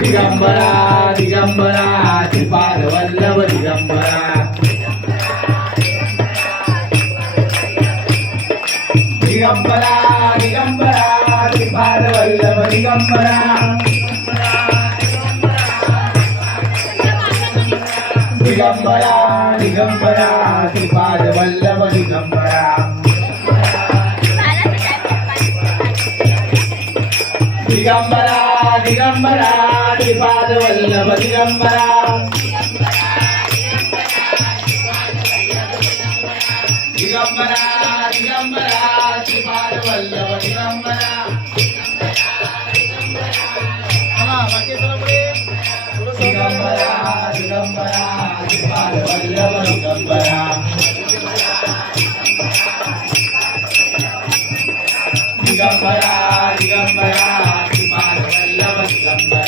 Digambara Digambara Shripad Vallabh Digambara Digambara Digambara Shripad Vallabh Digambara Digambara Digambara Shripad Vallabh Digambara Digambara Digambara Shripad Vallabh Digambara Digambara Digambara Shripad Vallabh Digambara Digambara Digambara Shripad Vallabh Digambara Digambara Digambara Shripad Vallabh Digambara